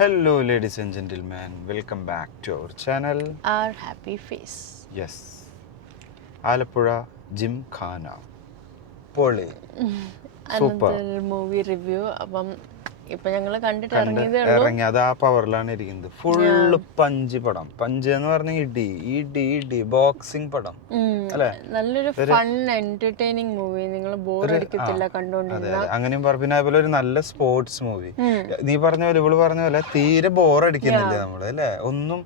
Hello, ladies and gentlemen. Welcome back to our channel. Our happy face. Yes. Alapura Gymkhana. പൊളി super. Another movie review. അപ്പം ഇപ്പൊ ഞങ്ങള് കണ്ടിട്ട് കണ്ട് ഇറങ്ങിയതേ ഉള്ളൂ. ഇറങ്ങി അത് ആ പവറിലാണ് ഇരിക്കുന്നത്. ഫുള്ള് പഞ്ച് പടം. പഞ്ച് എന്ന് പറഞ്ഞ ഇടി ഇടി ഇടി ബോക്സിംഗ് പടം അല്ലെ. നല്ലൊരു ഫൺ എന്റർടൈനിങ് മൂവി. നിങ്ങൾ ബോർ അടിക്കത്തില്ല കണ്ടോണ്ടിരുന്ന. അങ്ങനെയും പറഞ്ഞു. പിന്നെ അതുപോലെ ഒരു നല്ല സ്പോർട്സ് മൂവി. നീ പറഞ്ഞ പോലെ ഇവള് പറഞ്ഞ പോലെ തീരെ ബോർ അടിക്കുന്നില്ല നമ്മള് അല്ലെ. ഒന്നും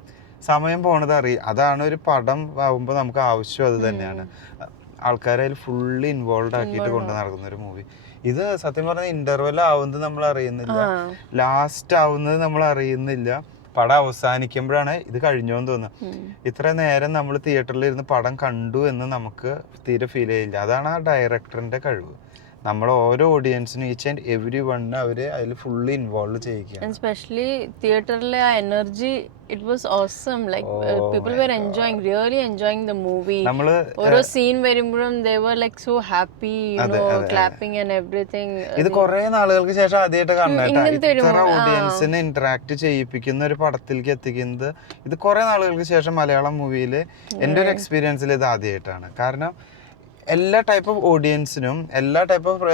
സമയം പോണത് അതാണ് ഒരു പടം ആവുമ്പോ നമുക്ക് ആവശ്യം അത് തന്നെയാണ്. ആൾക്കാരെ അതിൽ ഫുള്ളി ഇൻവോൾവ് ആക്കിയിട്ട് കൊണ്ട് നടക്കുന്ന ഒരു മൂവി. ഇത് സത്യം പറഞ്ഞ ഇന്റർവെൽ ആവുന്നത് നമ്മൾ അറിയുന്നില്ല, ലാസ്റ്റ് ആവുന്നത് നമ്മൾ അറിയുന്നില്ല. പടം അവസാനിക്കുമ്പോഴാണ് ഇത് കഴിഞ്ഞോന്ന് തോന്നുന്നത്. ഇത്ര നേരം നമ്മൾ തിയേറ്ററിൽ ഇരുന്ന് പടം കണ്ടു എന്ന് നമുക്ക് തീരെ ഫീൽ ചെയ്യില്ല. അതാണ് ആ ഡയറക്ടറിന്റെ കഴിവ്. നമ്മൾ ഓരോ ഓഡിയൻസിനും ഈച്ച് ആൻഡ് എവരി വണ്ണ് അവര് അതിൽ ഫുള്ളി ഇൻവോൾവ് ചെയ്യുകയാണ്. എസ്പെഷ്യലി തിയേറ്ററിലെ ആ energy it was awesome. Like people were enjoying, really enjoying the movie. ഓരോ സീൻ വരുമ്പോഴും they were like so happy, you know, clapping and everything. ഇത് കുറെ നാളുകൾക്ക് ശേഷം ആദ്യമായിട്ട് കാണുന്നത്. ഇത്ര ഓഡിയൻസിനെ ഇന്ററാക്ട് ചെയ്യിപ്പിക്കുന്ന ഒരു പടത്തിലേക്ക് എത്തിക്കുന്നത് ഇത് കുറെ നാളുകൾക്ക് ശേഷം മലയാളം മൂവിയിൽ എൻ്റെ ഒരു എക്സ്പീരിയൻസിൽ ഇത് ആദ്യമായിട്ടാണ്. കാരണം എല്ലാ ടൈപ്പ് ഓഫ് ഓഡിയൻസിനും എല്ലാ ടൈപ്പ് ഓഫ്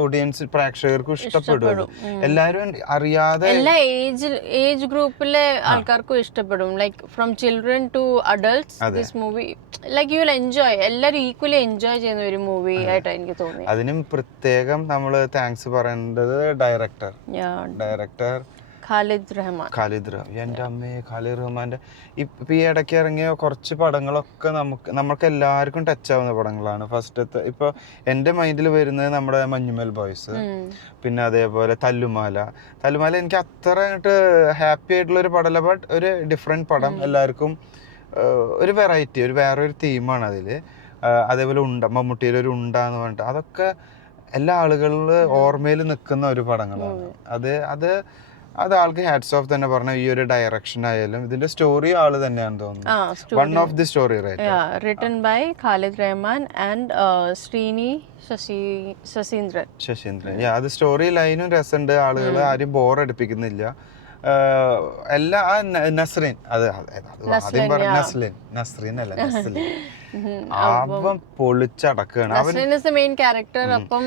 ഓഡിയൻസ് പ്രേക്ഷകർക്കും ഇഷ്ടപ്പെടും. എല്ലാവരും അറിയാതെ എല്ലാ ഏജ് ഗ്രൂപ്പിലെ ആൾക്കാർക്കും ഇഷ്ടപ്പെടും. Like from children to adults this movie like you will enjoy. എല്ലാവരും ഈക്വലി എൻജോയ് ചെയ്യുന്ന ഒരു മൂവി ആയിട്ടാണ് എനിക്ക് തോന്നിയത്. അതിനും പ്രത്യേകം നമ്മൾ താങ്ക്സ് പറയേണ്ടത് ഡയറക്ടർ ഖാലിദ് റഹ്മാൻ. എൻ്റെ അമ്മേ, ഖാലിദ് റഹ്മാന്റെ ഇപ്പൊ ഈ ഇടയ്ക്ക് ഇറങ്ങിയ കുറച്ച് പടങ്ങളൊക്കെ നമുക്ക് എല്ലാവർക്കും ടച്ച് ആവുന്ന പടങ്ങളാണ്. ഫസ്റ്റത്തെ ഇപ്പൊ എൻ്റെ മൈൻഡിൽ വരുന്നത് നമ്മുടെ മഞ്ഞുമൽ ബോയ്സ്, പിന്നെ അതേപോലെ തല്ലുമാല എനിക്ക് അത്ര ഹാപ്പി ആയിട്ടുള്ള ഒരു പടമല്ല, ബട്ട് ഒരു ഡിഫറെന്റ് പടം. എല്ലാവർക്കും ഒരു വെറൈറ്റി, വേറൊരു തീമാണ് അതില്. അതേപോലെ മമ്മൂട്ടിയുടെ ഒരു എന്ന് പറഞ്ഞിട്ട് അതൊക്കെ എല്ലാ ആളുകളിലും ഓർമ്മയിൽ നിൽക്കുന്ന ഒരു പടങ്ങളാണ്. അത് ആൾക്ക് ഹാറ്റ്സ് ഓഫ് തന്നെ പറഞ്ഞു. ഈ ഒരു ഡയറക്ഷൻ ആയാലും ഇതിന്റെ സ്റ്റോറി ആള് തന്നെയാണെന്ന് തോന്നുന്നു. One of the story written by Khalid Rahman and Sreeni Sasheendran. അത് സ്റ്റോറി ലൈനും രസമുണ്ട്. ആളുകൾ ആരും ബോർ അടിപ്പിക്കുന്നില്ല. എല്ലാ നസ്രീൻ, ആദ്യം പറഞ്ഞ നസ്രീൻ അല്ല നസ്ലിൻ, അവൻ പൊളിച്ചടക്കാണ്. അവൻ മെയിൻ ക്യാരക്ടർ. അപ്പം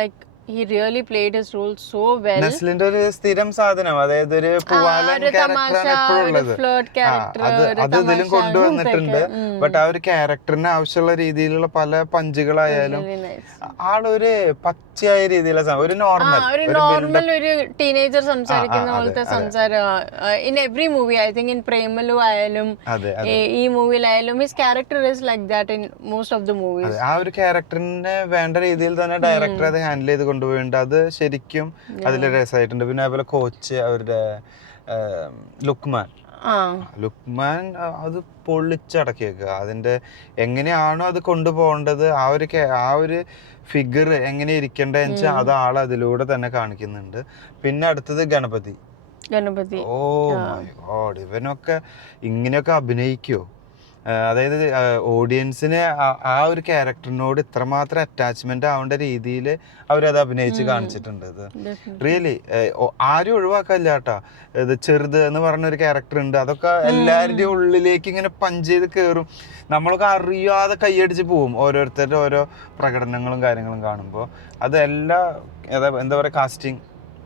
like he really played his role so well. നസ്ലിന്റെ ഒരു സ്ഥിരം സാധനം, അതായത് ഒരു പൂവാലൻ ക്യാരക്ടറാണ് എപ്പോഴും ഉള്ളത്. അത് ഇതിലും കൊണ്ടുവന്നിട്ടുണ്ട്. ബട്ട് ആ ഒരു ക്യാരക്ടറിന് ആവശ്യമുള്ള രീതിയിലുള്ള പല പഞ്ചുകളായാലും ആളൊരു പച്ചയായ രീതിയിലുള്ള ഒരു നോർമൽ ഒരു ടീനേജർ സംസാരിക്കുന്ന പോലത്തെ സംസാരം in every movie. I think in Premalu ആയാലും ഈ മൂവിയിലായാലും his character is like that in most of the movies. ആ ഒരു ക്യാരക്ടറിന് വേണ്ട രീതിയിൽ തന്നെ ഡയറക്ടർ അത് ഹാൻഡിൽ ചെയ്ത് കൊണ്ടുപോയിട്ടുണ്ട്. അത് ശരിക്കും അതിൽ രസമായിട്ടുണ്ട്. പിന്നെ അതുപോലെ കോച്ച് അവരുടെ ലുക്മാൻ അത് പൊള്ളിച്ചടക്കിയേക്കുക. അതിന്റെ എങ്ങനെയാണോ അത് കൊണ്ടുപോകേണ്ടത്, ആ ഒരു ഫിഗർ എങ്ങനെ ഇരിക്കേണ്ടതെന്ന് വെച്ചാൽ അത് അതിലൂടെ തന്നെ കാണിക്കുന്നുണ്ട്. പിന്നെ അടുത്തത് ഗണപതി. ഓ മൈ ഗോഡ്, ഇവനൊക്കെ ഇങ്ങനെയൊക്കെ അഭിനയിക്കുവോ? അതായത് ഓഡിയൻസിന് ആ ഒരു ക്യാരക്ടറിനോട് ഇത്രമാത്രം അറ്റാച്ച്മെന്റ് ആവേണ്ട രീതിയിൽ അവരത് അഭിനയിച്ച് കാണിച്ചിട്ടുണ്ട്. ഇത് റിയലി ആരും ഒഴിവാക്കാനില്ല കേട്ടോ. ഇത് ചെറുത് എന്ന് പറഞ്ഞൊരു ക്യാരക്ടർ ഉണ്ട്. അതൊക്കെ എല്ലാവരുടെയും ഉള്ളിലേക്ക് ഇങ്ങനെ പഞ്ച് ചെയ്ത് കയറും. നമ്മളൊക്കെ അറിയാതെ കൈയടിച്ച് പോവും ഓരോരുത്തരുടെ ഓരോ പ്രകടനങ്ങളും കാര്യങ്ങളും കാണുമ്പോൾ. അതെല്ലാം എന്താ പറയുക, കാസ്റ്റിംഗ്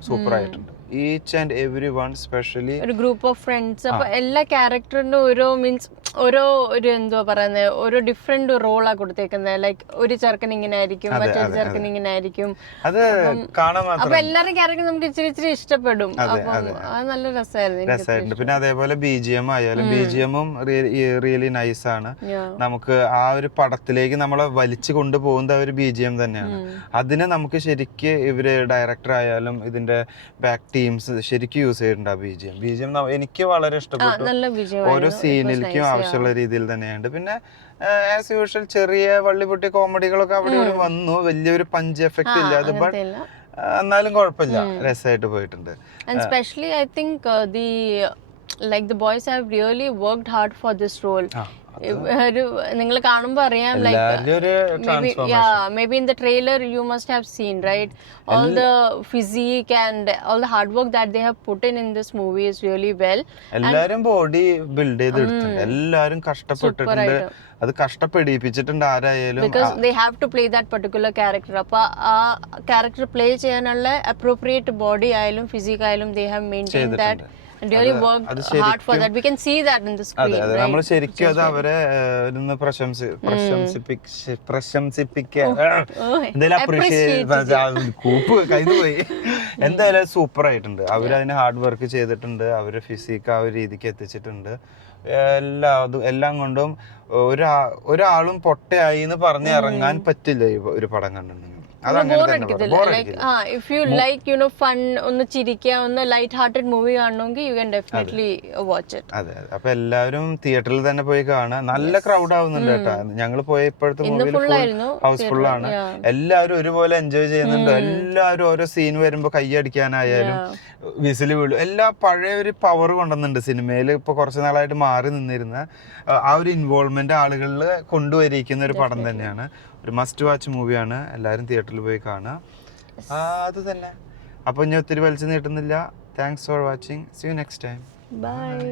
സൂപ്പർ ആയിട്ടുണ്ട്. Each and every one, specially ഒരു ഗ്രൂപ്പ് ഓഫ് ഫ്രണ്ട്സ്. അപ്പൊ എല്ലാ ക്യാരക്ടറിനും ഒരു എന്തുവാ പറയുന്നത്, ഓരോ ഡിഫറെന്റ് റോളാ കൊടുത്തേക്കുന്നത്. ലൈക്ക് ഒരു ചെറുക്കൻ ഇങ്ങനെ ആയിരിക്കും, മറ്റൊരു ചെറുക്കൻ ഇങ്ങനെ ആയിരിക്കും. അത് കാണാൻ അപ്പൊ എല്ലാവരുടെ ക്യാരക്ടർ നമുക്ക് ഇച്ചിരി ഇഷ്ടപ്പെടും. അപ്പം അത് നല്ല രസമായിരുന്നു. പിന്നെ അതേപോലെ BGM ആയാലും BGMും റിയലി നൈസ് ആണ്. നമുക്ക് ആ ഒരു പടത്തിലേക്ക് നമ്മളെ വലിച്ചു കൊണ്ടുപോകുന്ന ഒരു BGM തന്നെയാണ്. അതിന് നമുക്ക് ശരിക്ക് ഇവര് ഡയറക്ടർ ആയാലും ഇതിന്റെ ബാക്ക് ടീംസ് ശരിക്കും യൂസ് ചെയ്തിട്ടുണ്ട് ആ BGM. എനിക്ക് വളരെ ഇഷ്ടപ്പെട്ടു. ഓരോ സീനിലേക്കും ആവശ്യമുള്ള രീതിയിൽ തന്നെയുണ്ട്. പിന്നെ ആസ് യൂഷ്വൽ ചെറിയ വള്ളിപൊട്ടി കോമഡികളൊക്കെ അവിടെ വന്നു. വലിയൊരു പഞ്ച് എഫക്ട് ഇല്ലാതെ, ബട്ട് എന്നാലും കുഴപ്പമില്ല, രസമായിട്ട് പോയിട്ടുണ്ട്. And especially I think the like the boys have really worked hard for this role. നിങ്ങൾ കാണുമ്പോൾ അറിയാം, maybe in the trailer you must have seen, right? All the physique and all the hard work that they have put in this movie is really well. എല്ലാരും body build ചെയ്തെടുത്തിട്ടുണ്ട്, എല്ലാരും കഷ്ടപ്പെട്ടിട്ടുണ്ട്, അത് കഷ്ടപ്പെടിപ്പിച്ചിട്ടുണ്ട് ആരായാലും. Because they have to play that particular character. അപ്പൊ ആ character play ചെയ്യാനുള്ള appropriate body ആയാലും physique ആയാലും they have maintained that. Really worked hard for that. We can see that in the screen. അതെ, നമ്മൾ ശരിക്കും അത് അവരെ ഒന്ന് പോയി. എന്തായാലും സൂപ്പർ ആയിട്ടുണ്ട്. അവരതിന് ഹാർഡ് വർക്ക് ചെയ്തിട്ടുണ്ട്, അവര് ഫിസിക്ക് ആ ഒരു രീതിക്ക് എത്തിച്ചിട്ടുണ്ട്. എല്ലാം കൊണ്ടും ഒരാളും പൊട്ടയായി എന്ന് പറഞ്ഞ് ഇറങ്ങാൻ പറ്റില്ല ഈ ഒരു പടം കണ്ടിട്ടുണ്ടെങ്കിൽ. If you like, fun, ഒന്ന് ചിരിക്കുക, ഒന്ന് ലൈറ്റ് ഹാർട്ടഡ് മൂവി കാണണമെങ്കിൽ you can definitely watch it. അതെ, അപ്പൊ എല്ലാവരും തിയേറ്ററിൽ തന്നെ പോയി കാണുക. നല്ല ക്രൗഡ് ആവുന്നുണ്ട് കേട്ടോ. ഞങ്ങൾ പോയ ഇപ്പോഴത്തെ മൂവിയിൽ ഹൗസ്ഫുൾ ആണ്. എല്ലാവരും ഒരുപോലെ എൻജോയ് ചെയ്യുന്നുണ്ട്. എല്ലാവരും ഓരോ സീൻ വരുമ്പോ കൈയടിക്കാനായാലും വിസിൽ വീഴും, എല്ലാ പഴയ ഒരു പവർ കൊണ്ടുവന്നുണ്ട് സിനിമയിൽ. ഇപ്പൊ കുറച്ച് നാളായിട്ട് മാറി നിന്നിരുന്ന ആ ഒരു ഇൻവോൾവ്മെന്റ് ആളുകളിൽ കൊണ്ടുവരിക്കുന്ന ഒരു പടം തന്നെയാണ്. ഒരു മസ്റ്റ് വാച്ച് മൂവിയാണ്. എല്ലാവരും തിയേറ്ററിൽ പോയി കാണുക. അത് തന്നെ. അപ്പോൾ ഇനി ഒത്തിരി വലിച്ചു നീട്ടുന്നില്ല. Thanks for watching. See you next time. By.